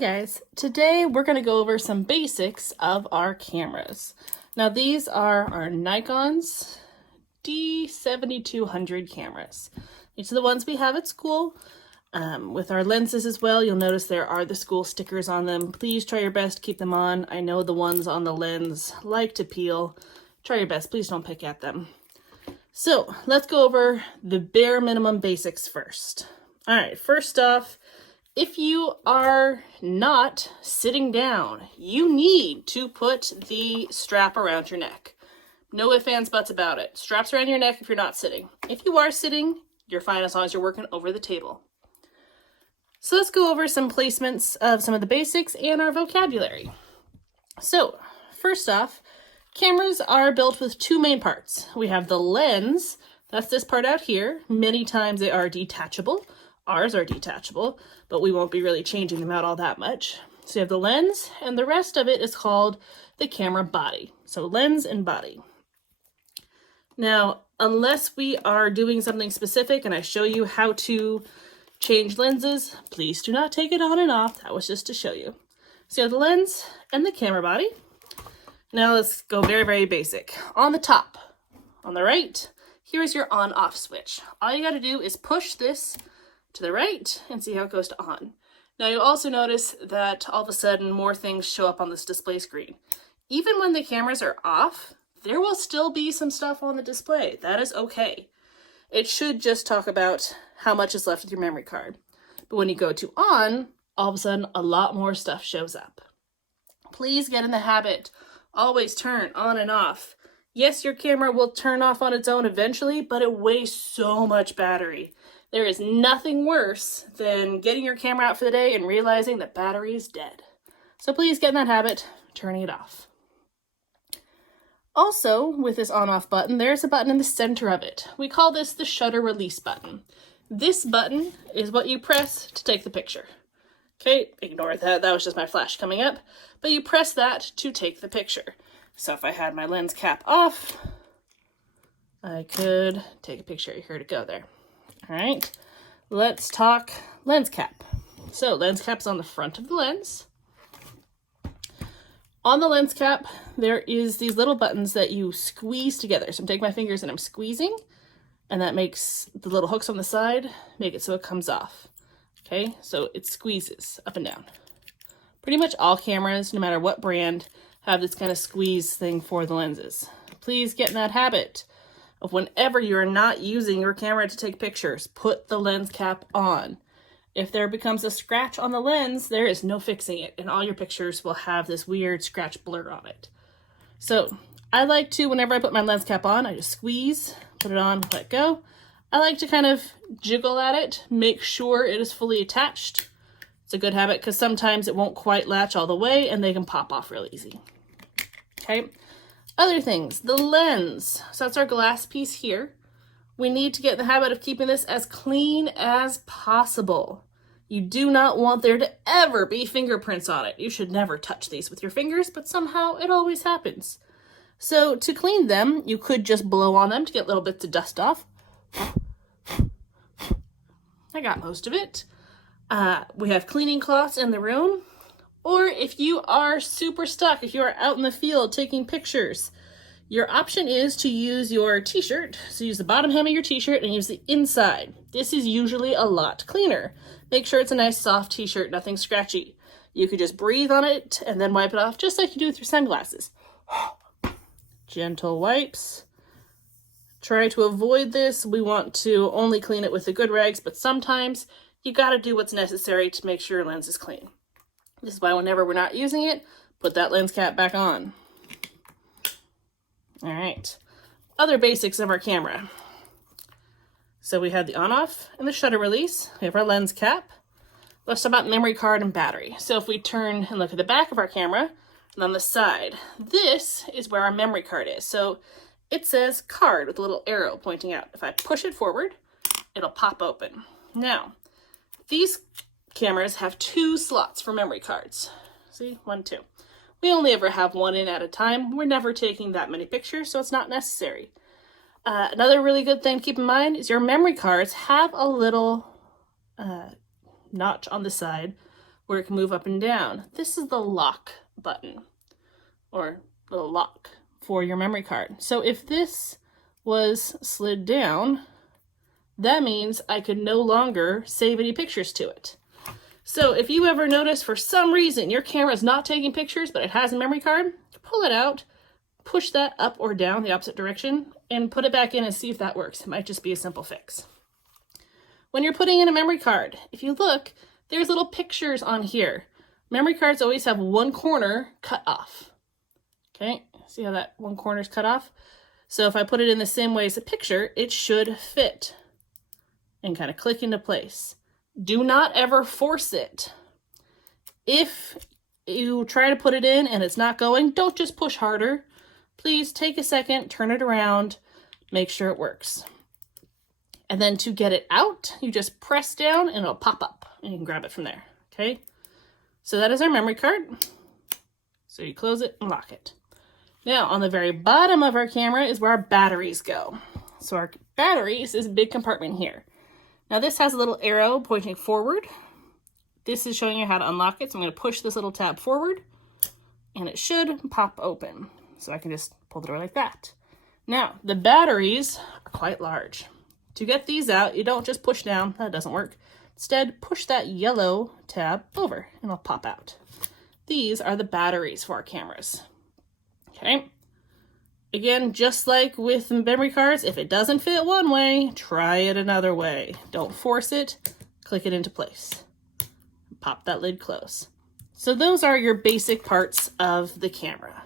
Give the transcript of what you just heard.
Guys, today we're going to go over some basics of our cameras. Now these are our Nikon's D7200 cameras. These are the ones we have at school. With our lenses as well, you'll notice there are the school stickers on them. Please try your best to keep them on. I know the ones on the lens like to peel. Try your best, please don't pick at them. So let's go over the bare minimum basics first. All right, first off, if you are not sitting down, you need to put the strap around your neck. No ifs, ands, buts about it. Straps around your neck if you're not sitting. If you are sitting, you're fine as long as you're working over the table. So let's go over some placements of some of the basics and our vocabulary. So first off, cameras are built with two main parts. We have the lens, that's this part out here. Many times they are detachable. Ours are detachable, but we won't be really changing them out all that much. So you have the lens, and the rest of it is called the camera body. So lens and body. Now, unless we are doing something specific and I show you how to change lenses, please do not take it on and off. That was just to show you. So you have the lens and the camera body. Now let's go very, very basic. On the top, on the right, here's your on-off switch. All you got to do is push this to the right and see how it goes to on. Now you'll also notice that all of a sudden more things show up on this display screen. Even when the cameras are off, there will still be some stuff on the display. That is okay. It should just talk about how much is left with your memory card. But when you go to on, all of a sudden a lot more stuff shows up. Please get in the habit. Always turn on and off. Yes, your camera will turn off on its own eventually, but it wastes so much battery. There is nothing worse than getting your camera out for the day and realizing that battery is dead. So please get in that habit, turning it off. Also, with this on-off button, there's a button in the center of it. We call this the shutter release button. This button is what you press to take the picture. Okay, ignore that, that was just my flash coming up. But you press that to take the picture. So if I had my lens cap off, I could take a picture. Here to go there. All right, let's talk lens cap. So lens cap's on the front of the lens. On the lens cap, there is these little buttons that you squeeze together. So I'm taking my fingers and I'm squeezing, and that makes the little hooks on the side, make it so it comes off. Okay, so it squeezes up and down. Pretty much all cameras, no matter what brand, have this kind of squeeze thing for the lenses. Please get in that habit of whenever you're not using your camera to take pictures, put the lens cap on. If there becomes a scratch on the lens, there is no fixing it, and all your pictures will have this weird scratch blur on it. So I like to, whenever I put my lens cap on, I just squeeze, put it on, let go. I like to kind of jiggle at it, make sure it is fully attached. It's a good habit because sometimes it won't quite latch all the way and they can pop off real easy. Okay. Other things, the lens. So that's our glass piece here. We need to get in the habit of keeping this as clean as possible. You do not want there to ever be fingerprints on it. You should never touch these with your fingers, but somehow it always happens. So to clean them, you could just blow on them to get little bits of dust off. I got most of it. We have cleaning cloths in the room. Or if you are super stuck, if you are out in the field taking pictures, your option is to use your t-shirt. So use the bottom hem of your t-shirt and use the inside. This is usually a lot cleaner. Make sure it's a nice soft t-shirt, nothing scratchy. You could just breathe on it and then wipe it off just like you do with your sunglasses. Gentle wipes. Try to avoid this. We want to only clean it with the good rags, but sometimes you gotta do what's necessary to make sure your lens is clean. This is why whenever we're not using it, put that lens cap back on. All right, other basics of our camera. So we have the on-off and the shutter release. We have our lens cap. Let's talk about memory card and battery. So if we turn and look at the back of our camera, and on the side, this is where our memory card is. So it says card with a little arrow pointing out. If I push it forward, it'll pop open. Now, these cameras have two slots for memory cards. See, 1, 2. We only ever have one in at a time. We're never taking that many pictures, so it's not necessary. Another really good thing to keep in mind is your memory cards have a little notch on the side where it can move up and down. This is the lock button, or the lock for your memory card. So if this was slid down, that means I could no longer save any pictures to it. So if you ever notice for some reason your camera's not taking pictures, but it has a memory card, pull it out, push that up or down the opposite direction, and put it back in and see if that works. It might just be a simple fix. When you're putting in a memory card, if you look, there's little pictures on here. Memory cards always have one corner cut off. Okay, see how that one corner is cut off? So if I put it in the same way as a picture, it should fit and kind of click into place. Do not ever force it. If you try to put it in and it's not going, don't just push harder. Please take a second, turn it around, make sure it works. And then to get it out, you just press down and it'll pop up and you can grab it from there, okay? So that is our memory card. So you close it and lock it. Now on the very bottom of our camera is where our batteries go. So our batteries is a big compartment here. Now this has a little arrow pointing forward. This is showing you how to unlock it. So I'm going to push this little tab forward and it should pop open. So I can just pull the door like that. Now the batteries are quite large. To get these out, you don't just push down, that doesn't work. Instead, push that yellow tab over and it'll pop out. These are the batteries for our cameras. Okay. Again, just like with memory cards, if it doesn't fit one way, try it another way. Don't force it, click it into place. Pop that lid close. So those are your basic parts of the camera.